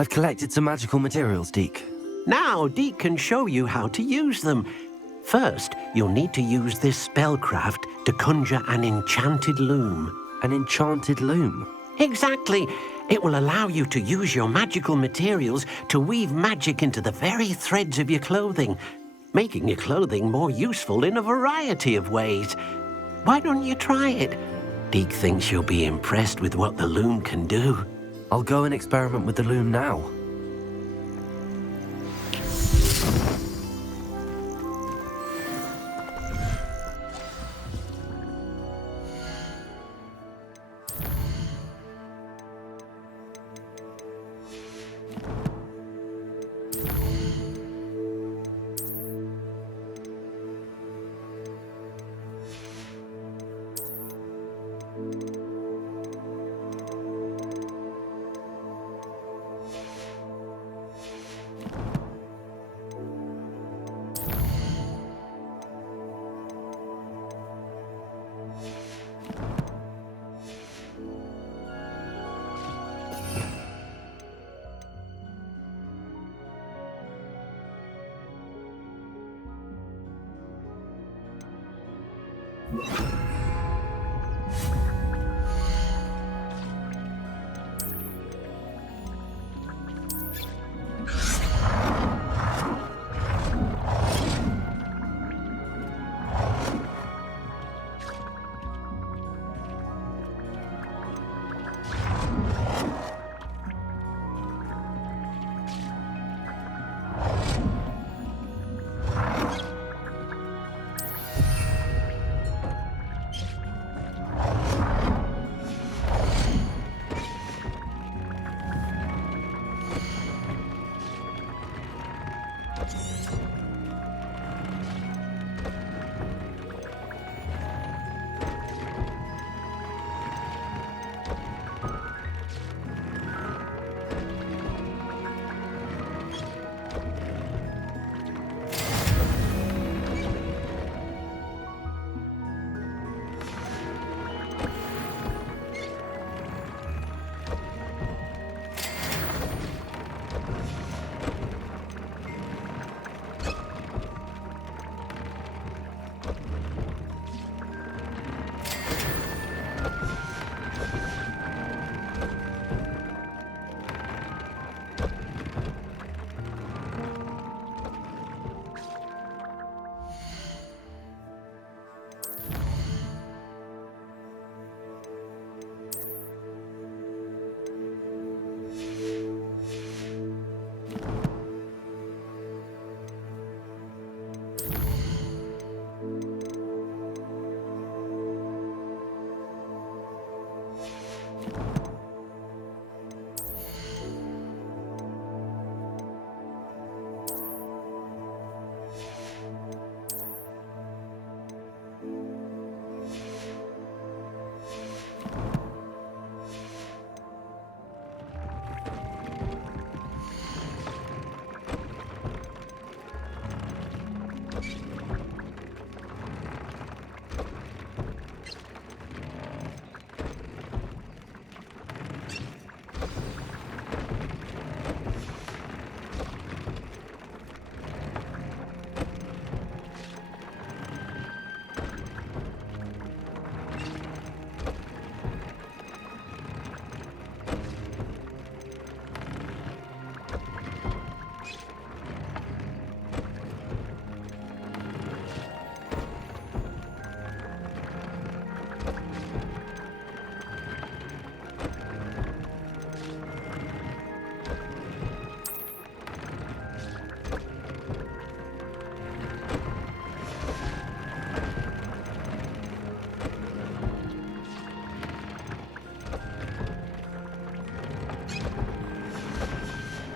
I've collected some magical materials, Deke. Now, Deke can show you how to use them. First, you'll need to use this spellcraft to conjure an enchanted loom. An enchanted loom? Exactly. It will allow you to use your magical materials to weave magic into the very threads of your clothing, making your clothing more useful in a variety of ways. Why don't you try it? Deke thinks you'll be impressed with what the loom can do. I'll go and experiment with the loom now.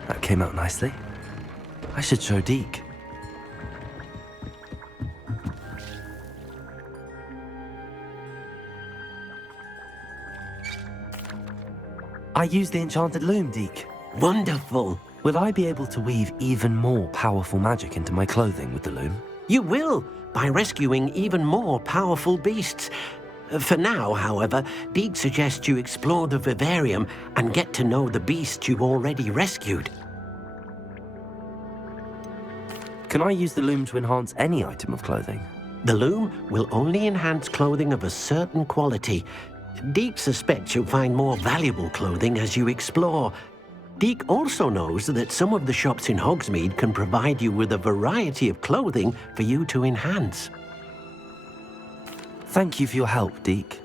That came out nicely. I should show Deke. I used the enchanted loom, Deke. Wonderful. Will I be able to weave even more powerful magic into my clothing with the loom? You will, by rescuing even more powerful beasts. For now, however, Deek suggests you explore the vivarium and get to know the beasts you've already rescued. Can I use the loom to enhance any item of clothing? The loom will only enhance clothing of a certain quality. Deek suspects you'll find more valuable clothing as you explore. Deek also knows that some of the shops in Hogsmeade can provide you with a variety of clothing for you to enhance. Thank you for your help, Deek.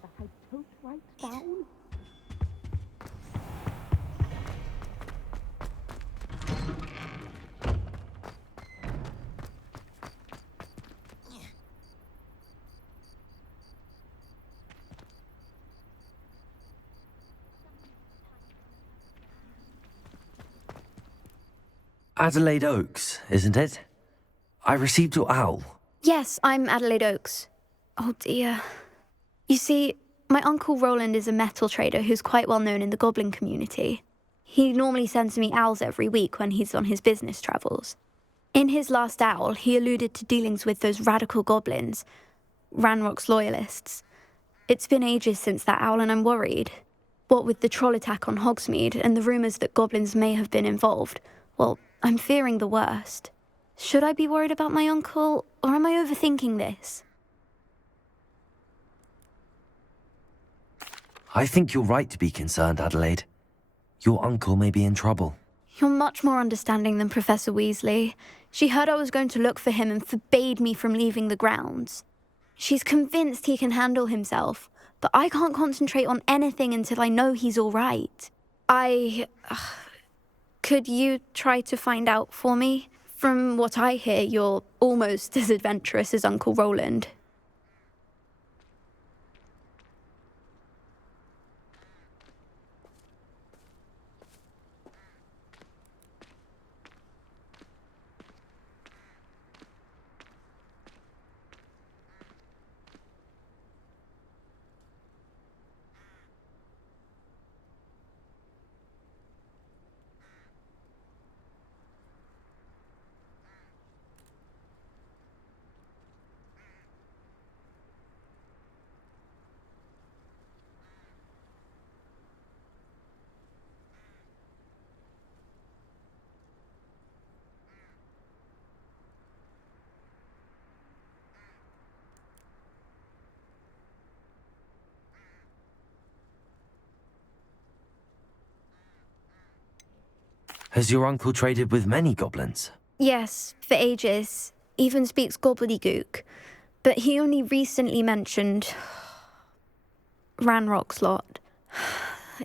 That I tote right down. Adelaide Oaks, isn't it? I received your owl. Yes, I'm Adelaide Oaks. Oh dear. You see, my Uncle Roland is a metal trader who's quite well known in the goblin community. He normally sends me owls every week when he's on his business travels. In his last owl, he alluded to dealings with those radical goblins, Ranrock's loyalists. It's been ages since that owl and I'm worried. What with the troll attack on Hogsmeade and the rumours that goblins may have been involved, well, I'm fearing the worst. Should I be worried about my uncle, or am I overthinking this? I think you're right to be concerned, Adelaide. Your uncle may be in trouble. You're much more understanding than Professor Weasley. She heard I was going to look for him and forbade me from leaving the grounds. She's convinced he can handle himself, but I can't concentrate on anything until I know he's all right. Could you try to find out for me? From what I hear, you're almost as adventurous as Uncle Roland. Has your uncle traded with many goblins? Yes, for ages. Even speaks gobbledygook. But he only recently mentioned Ranrock's lot,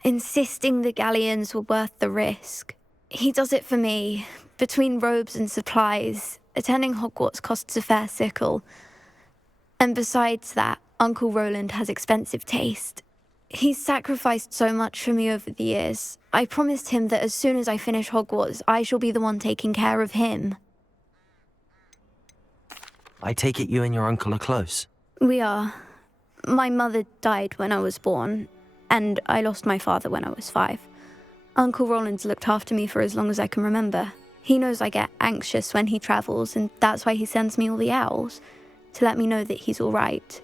insisting the galleons were worth the risk. He does it for me. Between robes and supplies, attending Hogwarts costs a fair sickle. And besides that, Uncle Roland has expensive taste. He's sacrificed so much for me over the years. I promised him that as soon as I finish Hogwarts, I shall be the one taking care of him. I take it you and your uncle are close. We are. My mother died when I was born, and I lost my father when I was 5. Uncle Roland's looked after me for as long as I can remember. He knows I get anxious when he travels, and that's why he sends me all the owls, to let me know that he's all right.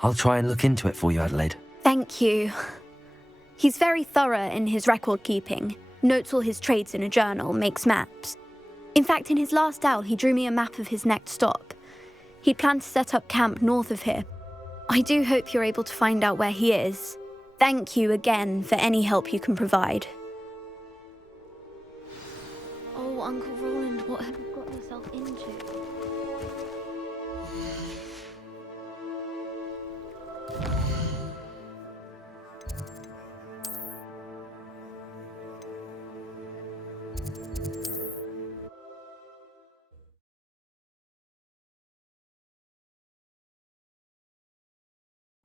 I'll try and look into it for you, Adelaide. Thank you. He's very thorough in his record keeping, notes all his trades in a journal, makes maps. In fact, in his last owl, he drew me a map of his next stop. He planned to set up camp north of here. I do hope you're able to find out where he is. Thank you again for any help you can provide. Oh, Uncle Roland, what have you got yourself into?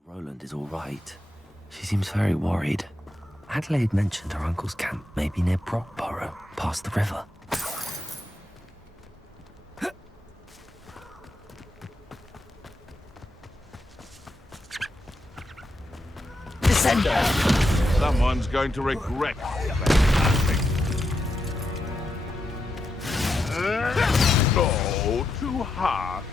Roland is all right. She seems very worried. Adelaide mentioned her uncle's camp may be near Brockborough, past the river. Descender! Someone's going to regret that. Oh, too harsh.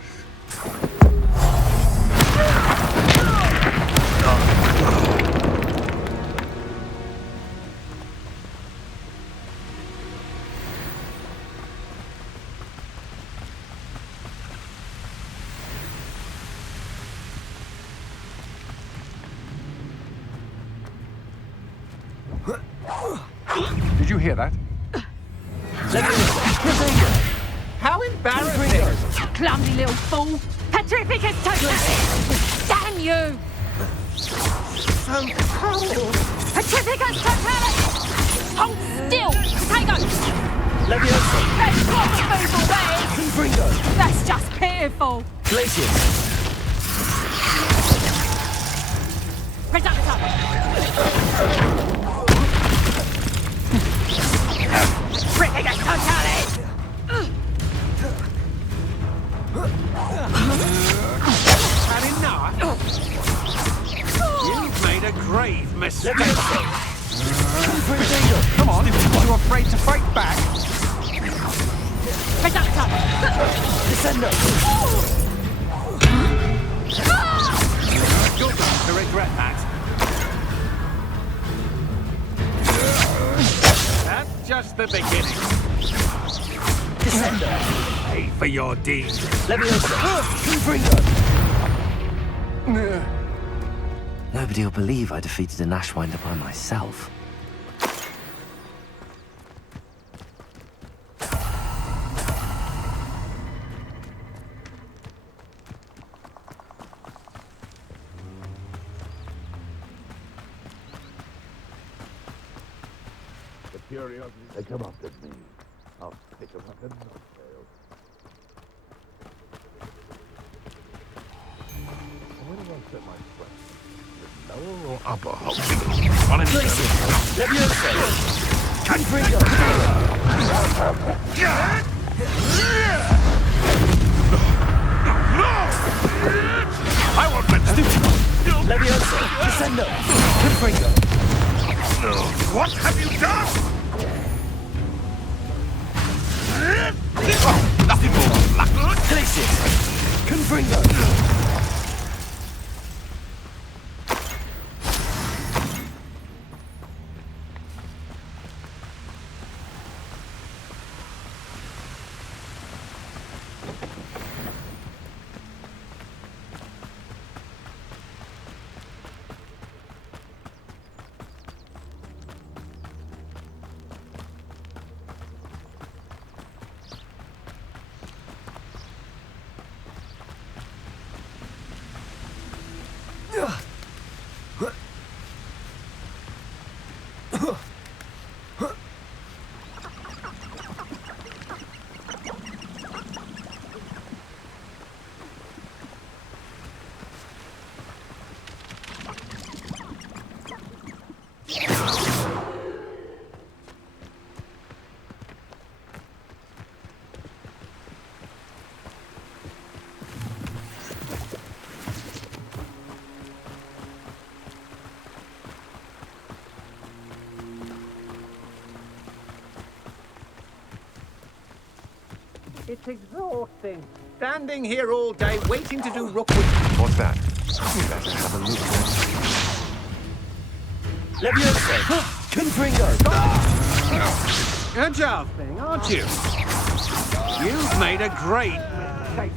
Did you hear that? How embarrassing! Clumsy little fool! Petrificus totalis! Damn you! So cold! Petrificus totalis! Hold still! Potato! Let's move away! That's just pitiful! Glacius! Petrificus totalis! Had enough? You've made a grave mistake. Come on, are you afraid to fight back? Descender! You're going to regret that. That's just the beginning. Descender! Pay for your deed. Nobody will believe I defeated an Ashwinder by myself. The curiosity, they come up with me. I'll pick them up and not fail. Where do I set my strength? The lower or upper house? One in I won't let What have you done? Nothing more luck. It's exhausting. Standing here all day waiting to do Rookwood. What's that? We better have a look then. Levioso! Confringo! Agile thing, aren't you? You've made a great mistake.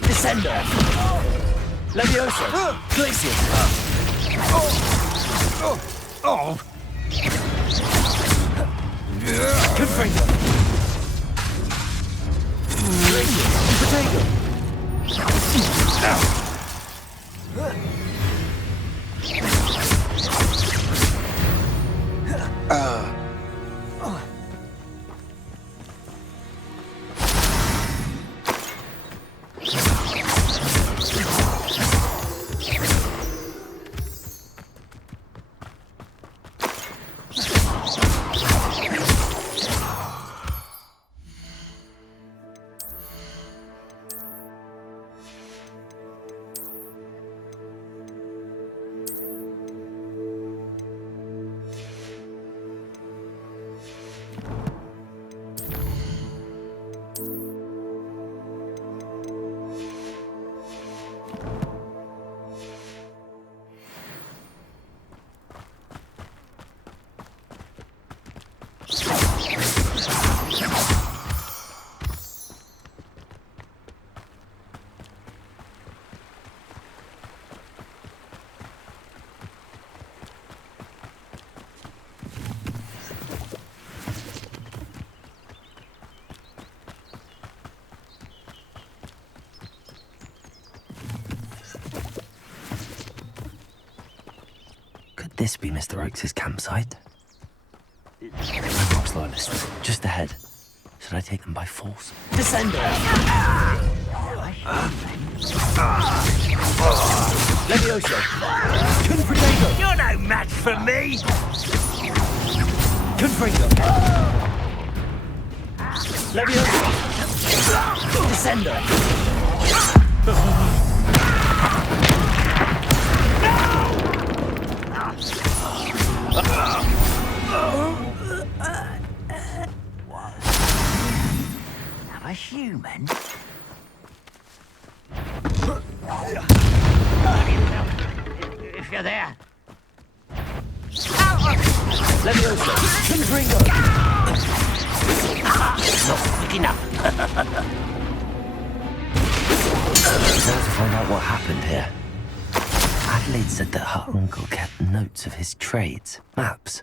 Descender! Levioso! Glacius! Oh! Confringo! Glacius! Potato! Could this be Mr. Oakes' campsite? Rocks loyalists, just ahead. Should I take them by force? Descender! Levioso! Confringo! You're no match for me! Confringo! Levioso! Descender! Now a human? If you're there. Levioso! Confringo! Not quick enough. Now to find out what happened here. Adelaide said that her uncle kept notes of his trades, maps.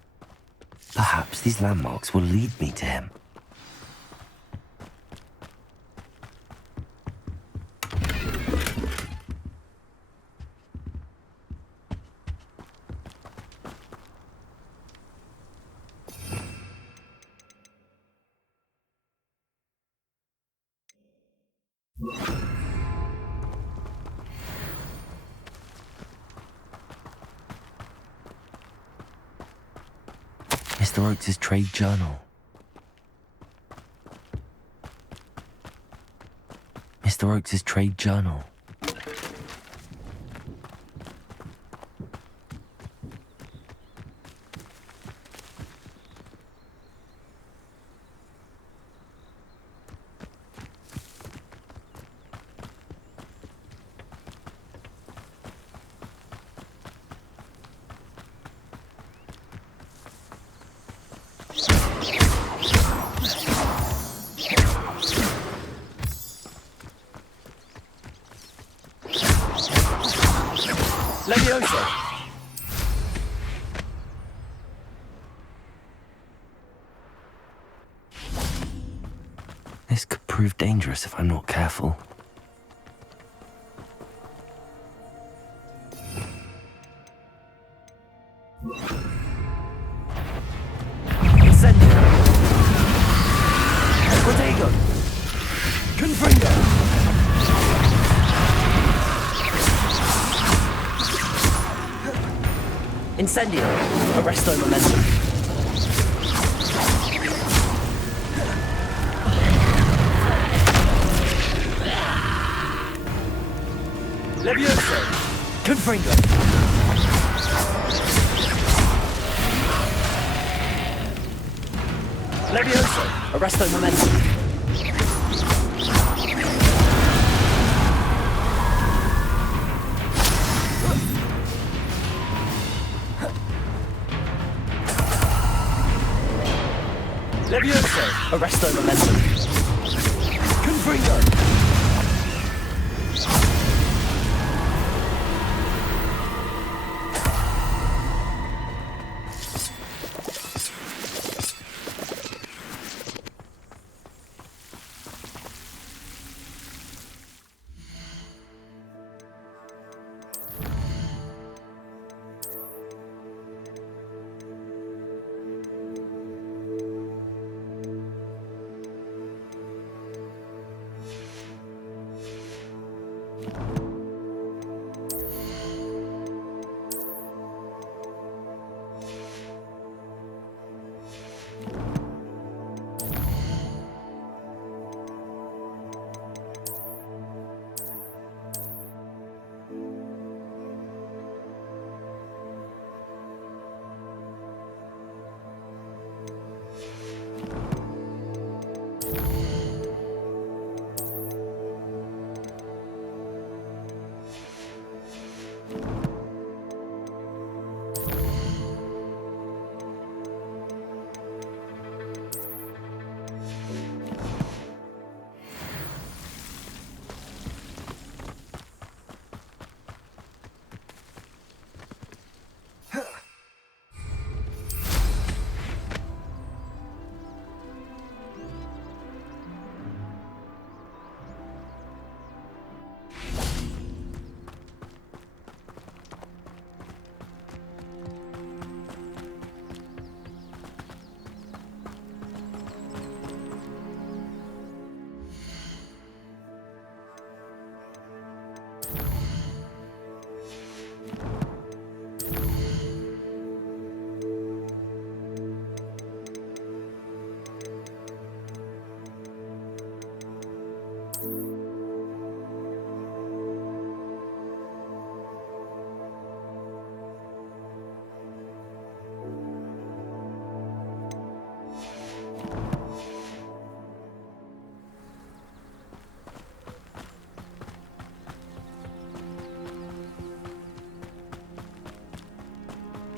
Perhaps these landmarks will lead me to him. Mr. Oakes' trade journal. Mr. Oakes' trade journal. Levioso! This could prove dangerous if I'm not careful. Incendio! Protego! Confringo! Incendio! Arresto momentum. Levioso! Confringo! Levioso! Arresto momentum! Levioso! Arresto momentum! Confringo!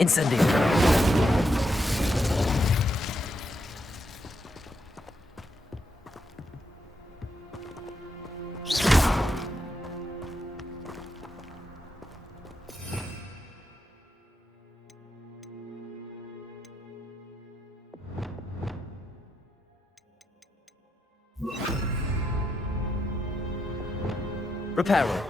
Incendio. Reparo.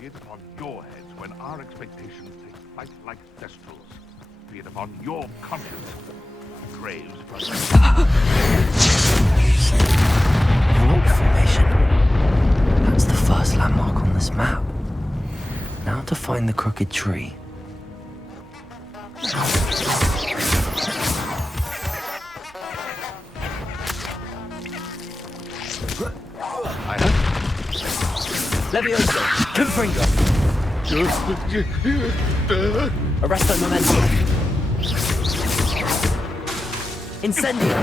Be it upon your heads when our expectations take flight like thestrals. Be it upon your conscience. Graves. Rock formation. That's the first landmark on this map. Now to find the crooked tree. I have. Levioso! Confringo! Arresto momentum! Incendio!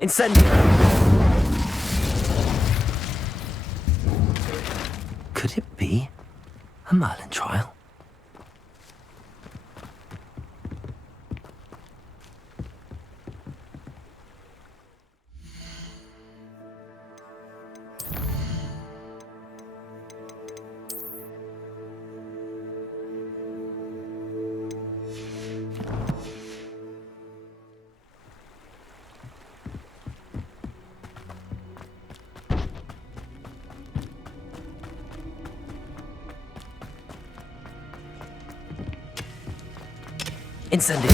Incendio! Could it be a Merlin trial? Incendio.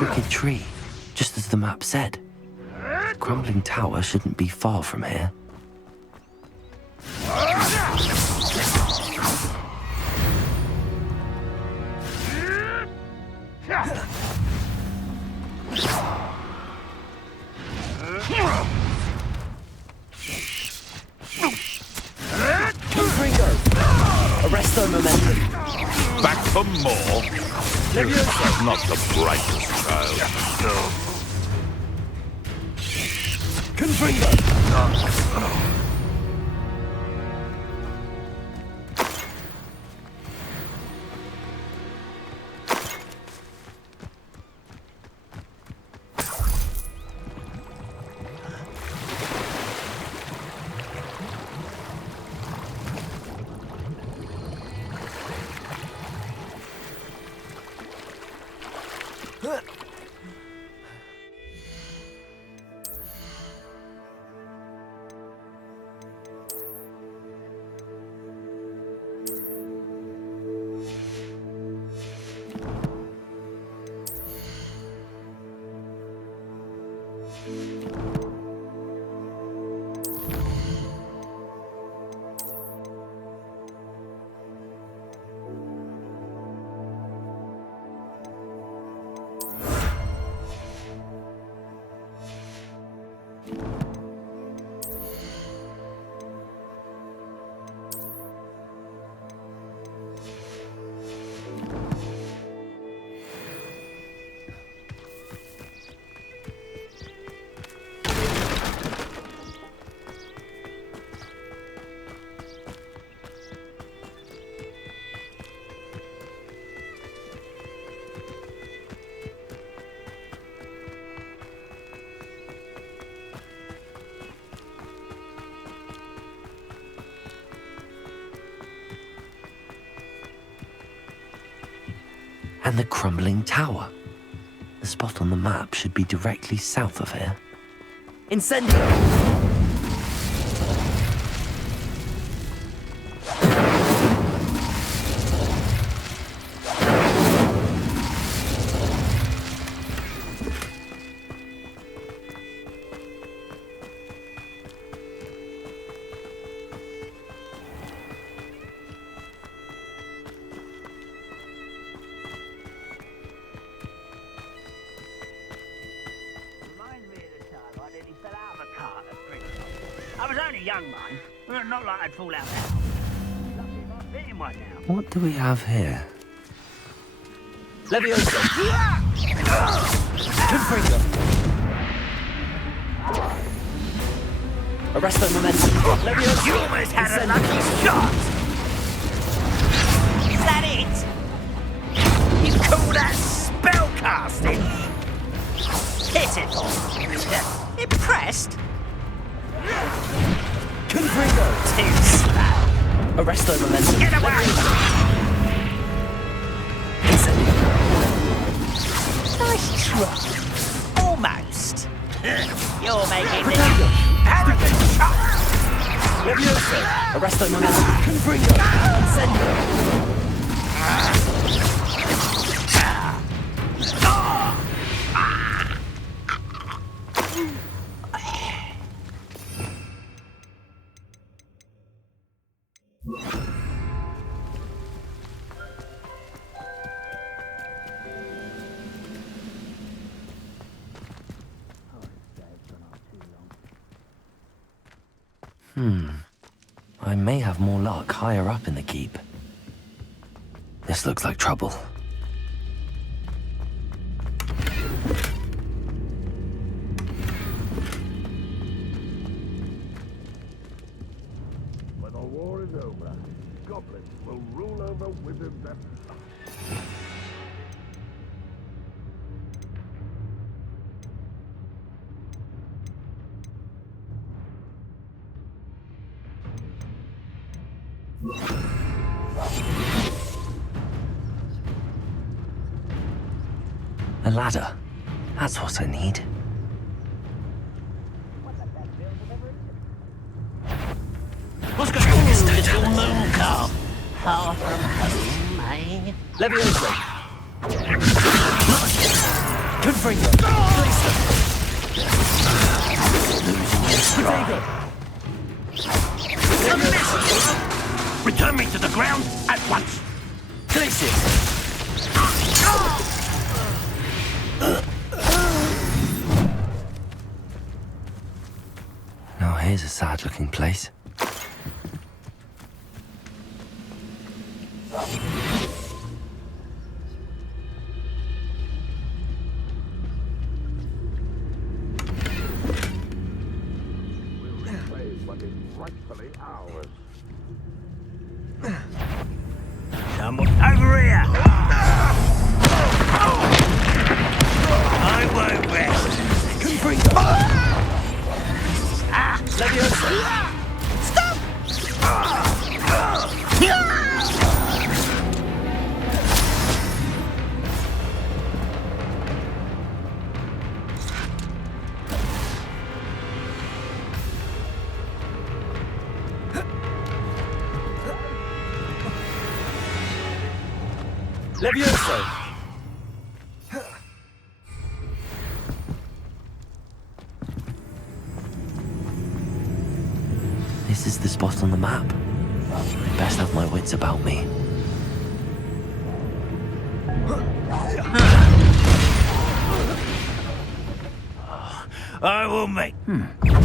crooked tree, just as the map said. The crumbling tower shouldn't be far from here. Confringo! Arresto momentum. Back for more? You're not the brightest child. Confringo! And the crumbling tower. The spot on the map should be directly south of here. Incendio! I was only young, mind. Well, not like I'd fall out now. Bit in one now. What do we have here? Leviosa! Confringo! Arresto momentum. Leviosa! You almost had a lucky shot! Is that it? You call that spellcasting? Pitiful. Impressed? Confringo! Too slow. Arresto momentum. Get away! Incendio! Nice try. Almost. You're making this Protego! arrogant shot. Leviosa! Arresto momentum. Confringo! Incendio! I may have more luck higher up in the keep. This looks like trouble. When the war is over, goblins will rule over wizards and... A ladder. That's what I need. What's going on, little moon calf? Far from home, eh? Leviosa! Confringo. Potato. Return me to the ground at once. Glacius. Now here's a sad-looking place. Come on, over here! I won't rest. Confringo. Leviosa. Levioso. This is the spot on the map. Best have my wits about me. I will make... You'll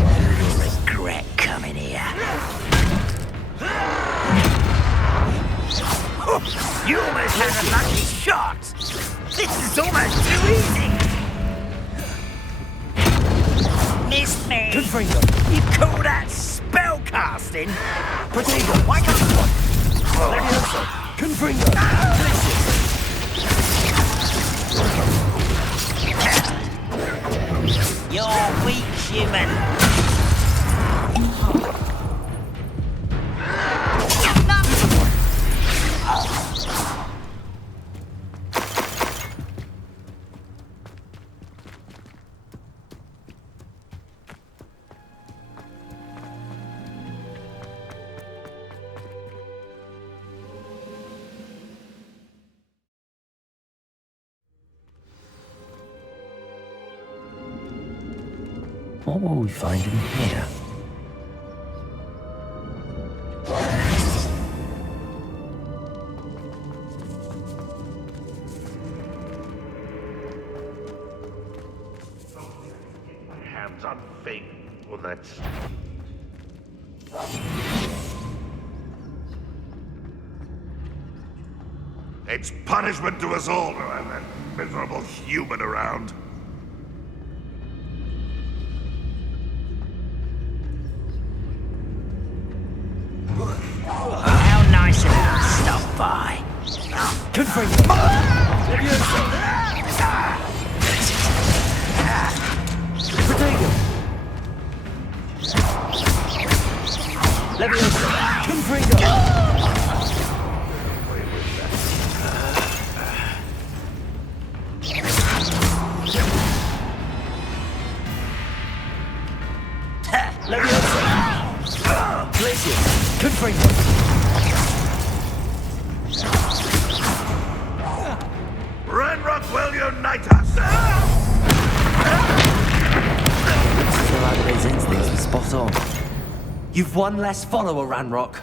regret coming here. You almost had a lucky shot! This is almost too easy! Missed me! Confringo. You call that spellcasting? Potato. Why can't Leviosa. Confringo. Glacius. You're weak, human! What will we find in here? My hands are vain for that. It's punishment to us all to have that miserable human around. How nice of you to stop by. Confringo. Leviosa. Potato. Leviosa. Confringo. Leviosa. Glacius. Confringo. Ranrock will unite us! Phil Adelaide's instincts were spot on. You've one less follower, Ranrock.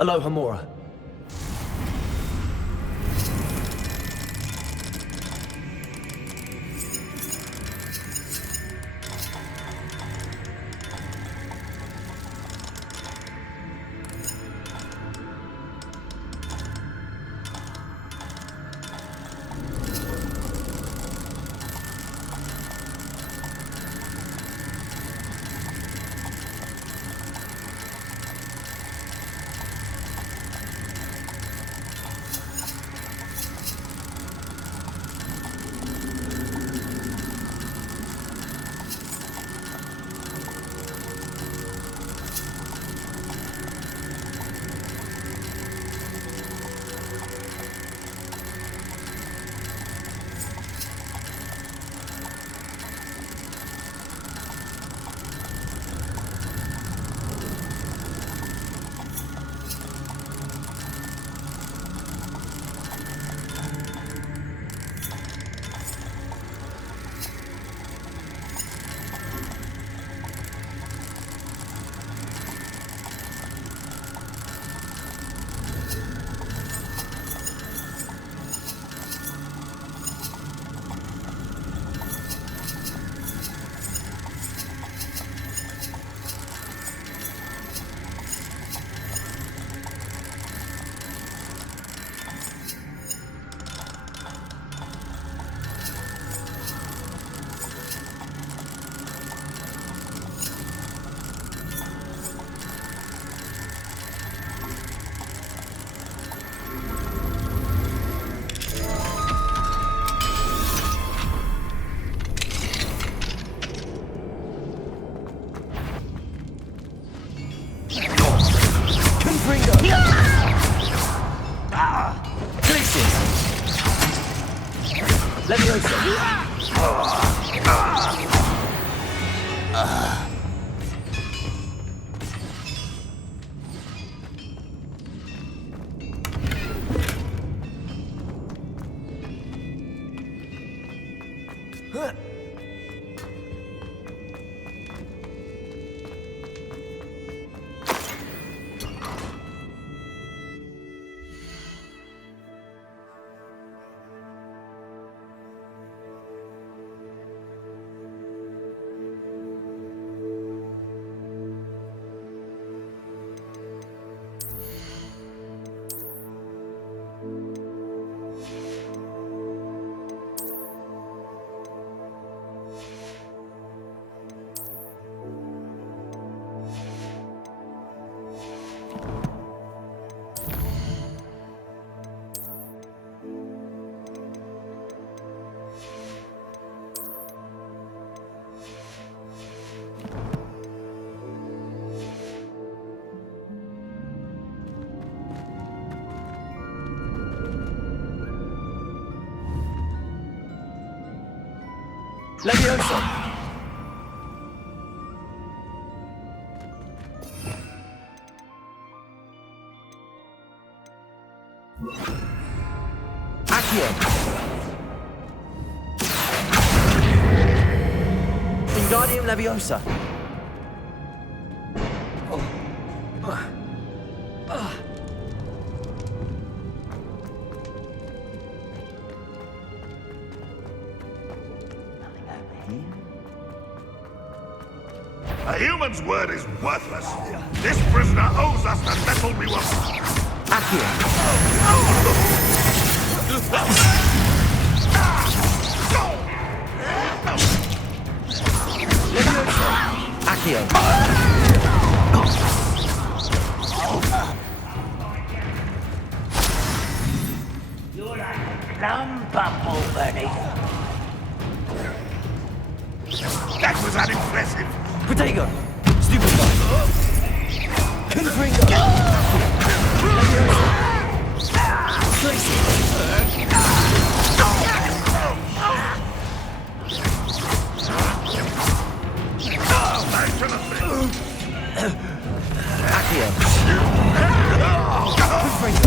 Aloha Mora. Leviosa! Accio! Wingardium Leviosa! A human's word is worthless. This prisoner owes us the metal we were... Accio! Leviosa! Accio! You're like a plum bubble, Bernie. That was unimpressive. Protego! Stupefy! Confringo! Leviosa! Tracy! Accio! Confringo!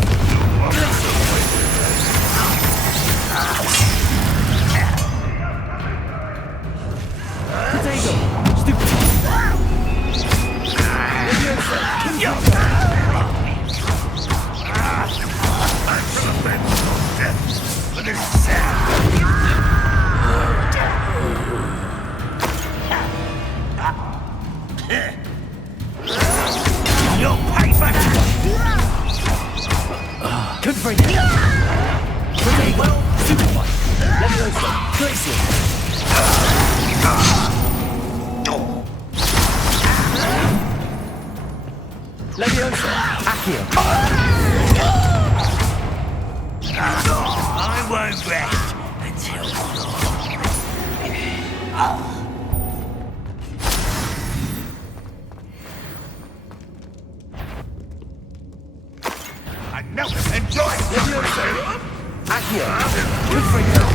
Protego! Stupefy! Leviosa! You'll pay for that! Confringo! Protego! Stupefy! Leviosa! Tracy! Leviosa! Accio! I won't rest until I know. Enjoy. Leviosa! Accio! Confringo!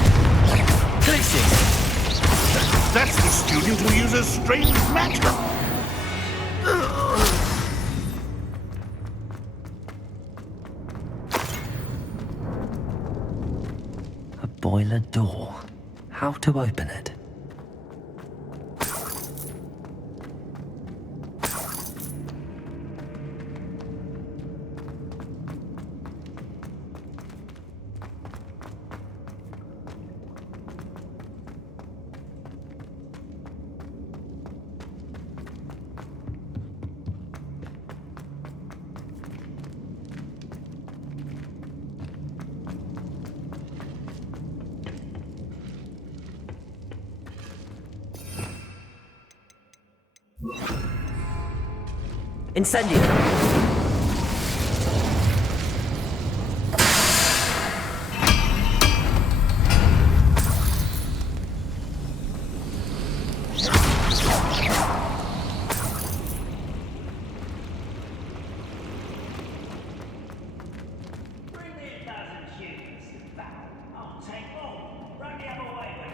Tracy! That's the student who uses strange magic. A boiler door. How to open it? Incendio! Bring me 1,000 humans to battle. I'll take all. Run the other way when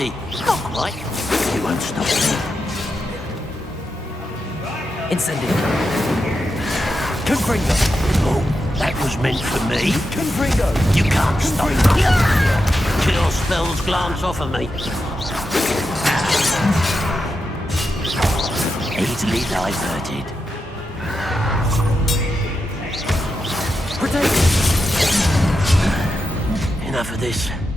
variety. Not quite. You won't stop me. Incendio. Confringo. Oh, that was meant for me. Confringo. You can't stop me. Kill spells glance off of me. Easily diverted. Protect. Enough of this.